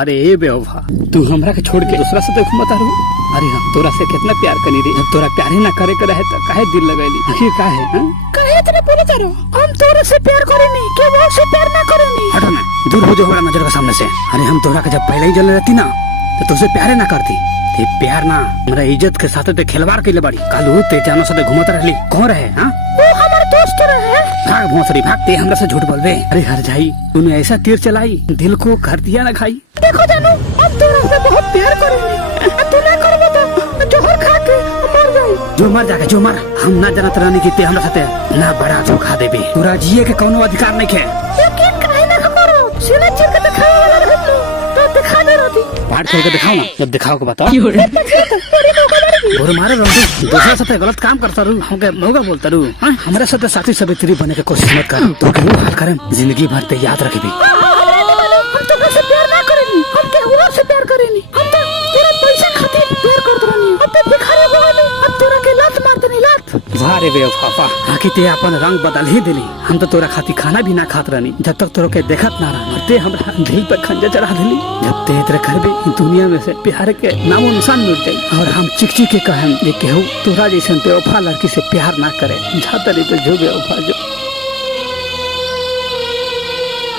अरे ए बेवफा, तू हमरा के छोड़ के दूसरा से देखो मत रहो। अरे हम तोरा से कितना प्यार करी रे, जब तोरा प्यार ही ना करे के रहे तो काहे दिल लगैली? आखिर काहे काहे इतने बोले जा रहो? हम तोरा से प्यार करेनी के वो से प्यार ना करेनी। हटो ना, दूर हो जाओ हमारा नजर के सामने से। अरे हम तोरा के जब पहले ही जल रहती ना तो तुझसे प्यार ना करती। ते प्यार ना हमरा इज्जत के साथ ते खिलवाड़ कइले बाड़ी। कालू ते जानो साथे घूमत रहली, कौन रहे? वो हमारे दोस्त रहे। भाग भोसड़ी भाग, ते हमरा से झूठ बोलबे। अरे हर जाई, तूने ऐसा तीर चलाई दिल को कर दिया ना खाई। देखो जानू, हम तोरा से बहुत प्यार करेनी। तू ना करबो तो जोहर खा के मर जाई। जो मर जाके जो मर, हम ना जानत रहनी कि ते हमरा साथे ना बड़ा धोखा देबे। तोरा जिए के कोनो अधिकार नहीं है। यकीन काहे ना करो? सीना चीर के दिखावे वाला रहत तो दिखा दे रहती। पाठ खोल के दिखाओ ना, जब दिखाओ के बताओ। और मारे रंदू दूसरे साथे गलत काम करता रू, हमके मौका बोलता रू। हमारे साथे साथी सावित्री बने के कोशिश मत कर, तो के वो हाल करे जिंदगी भर ते याद रखबी। हम तो कैसे प्यार ना करेनी, हम के हुआ से प्यार करेनी। हम तो तेरे पैसे खातिर प्यार करत रहनी। अब ते भिखारी हो गइली, अब तोरा के लात मार देनी लात। वारे बेवफा, आखिर ते अपन रंग बदल ही दिली। हम तो तोरा खातिर खाना भी ना खात रहनी जब तक तोरा के देखत ना रहा। ते हमरा दिल पर खंजर चढ़ा दिली। जब ते इतरे करबे दुनिया में से प्यार के नामो निशान मिट जाई। और हम चिक चिक के कहम जे केहू तोरा जैसन बेवफा लड़की से प्यार ना करे। जा तरी तो जो बेवफा जो।